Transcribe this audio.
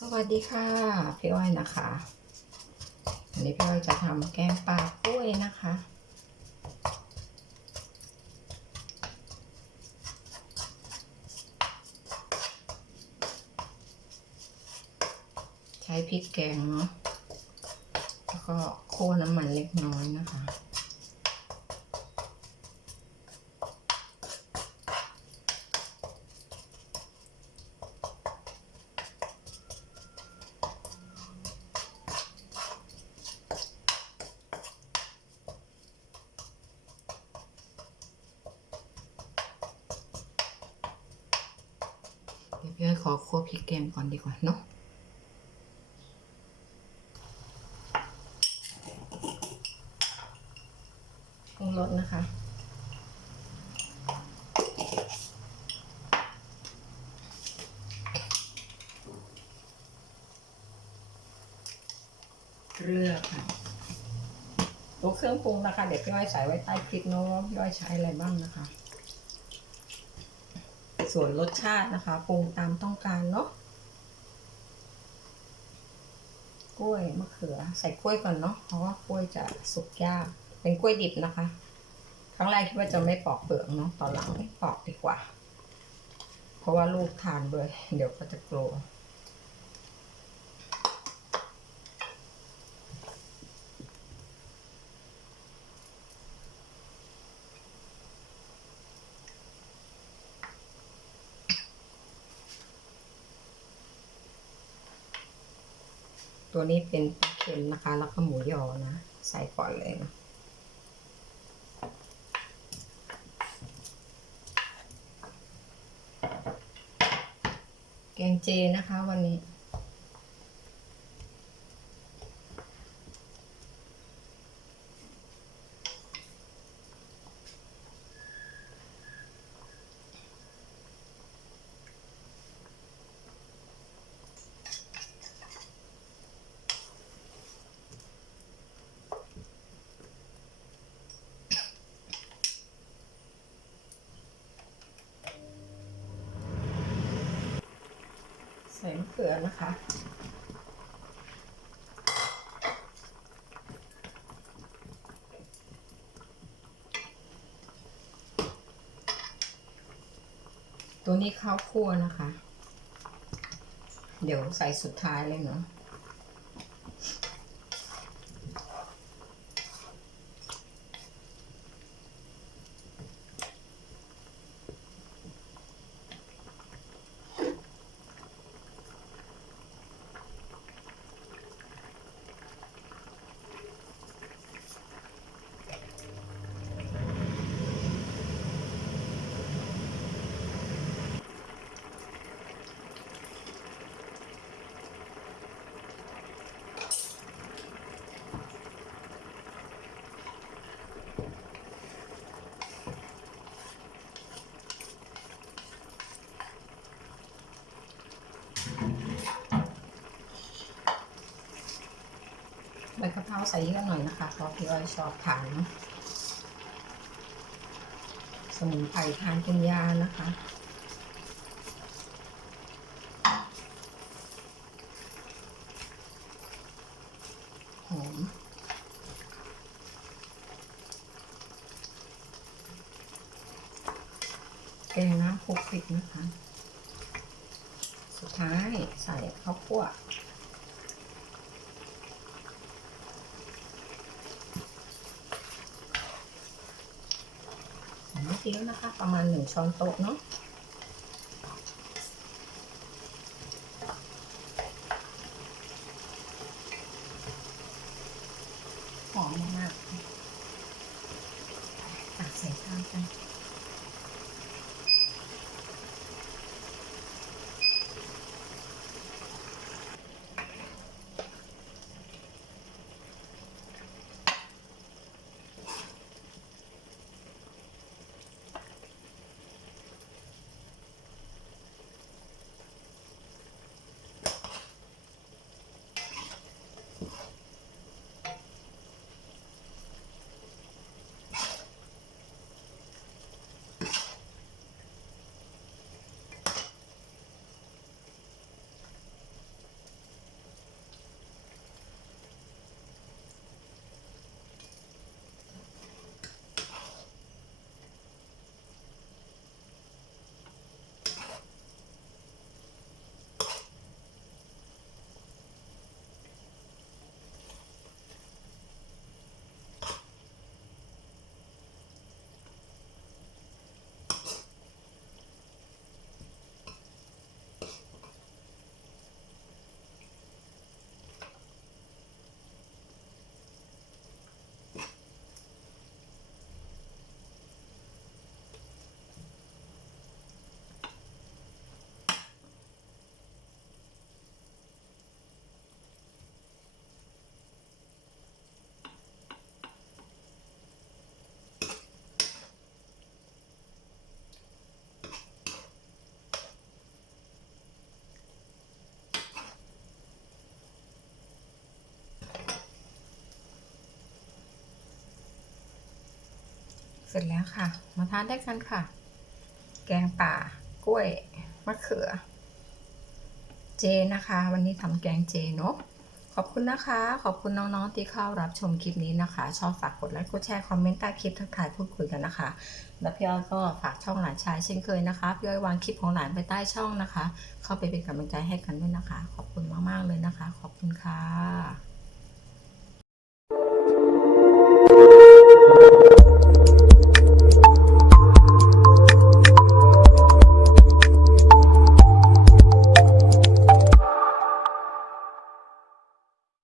สวัสดีค่ะ พี่อ้อยนะคะวันนี้พี่อ้อยจะทำแกงปลากล้วยนะคะ ใช้พริกแกงเนาะแล้วก็โค่น้ำมันเล็กน้อยนะคะ เดี๋ยวพี่อ้อยขอคั่วพริกแกงก่อนดีกว่าเนาะปรุงรสนะคะเกลือค่ะตัวเครื่องปรุงนะคะ เดี๋ยวพี่อ้อยใส่ไว้ใต้คลิปเนาะว่าพี่อ้อยใช้อะไรบ้างนะคะ ส่วนรสชาตินะคะปรุงตามต้องการเนาะกล้วยมะเขือใส่กล้วยก่อนเนาะเพราะว่ากล้วยจะสุกยาก เป็นกล้วยดิบนะคะ ครั้งแรกคิดว่าจะไม่ปอกเปลือกเนาะตอนหลังไม่ปอกดีกว่า เพราะว่าลูกทานเลยเดี๋ยวก็จะกลัว ตัวนี้เป็นปลาเค็มนะคะ แล้วก็หมูยอนะ ใส่ก่อนเลยนะแกงเจนะคะวันนี้ เกลือนะคะ ตัวนี้ข้าวคั่วนะคะ เดี๋ยวใส่สุดท้ายเลยเนาะ เพราใส่เยอะหน่อยนะคะเพราะพี่อ้อยชอบทานสมุนไพรทานเป็นยานะคะหอมแกงน้ำคลุกคลิกนะคะ สุดท้ายใส่ข้าวคั่ว ใส่มะพริกนะคะ ประมาณหนึ่งช้อนโต๊ะเนาะหอมมากๆตักใส่ชามกัน ร็จแล้วค่ะ มาทานได้กันค่ะ แกงป่ากล้วยมะเขือ เจนะคะ วันนี้ทำแกงเจเนาะขอบคุณนะคะ ขอบคุณน้องๆ ที่เข้ารับชมคลิปนี้นะคะ ชอบฝากกดไลค์ กดแชร์ คอมเมนต์ใต้คลิปทักทายพูดคุยกันนะคะ แล้วพี่อ้อยก็ฝากช่องหลานชายเช่นเคยนะคะ พี่อ้อยวางคลิปของหลานไปใต้ช่องนะคะ เข้าไปเป็นกำลังใจให้กันด้วยนะคะ ขอบคุณมากๆเลยนะคะ ขอบคุณค่ะ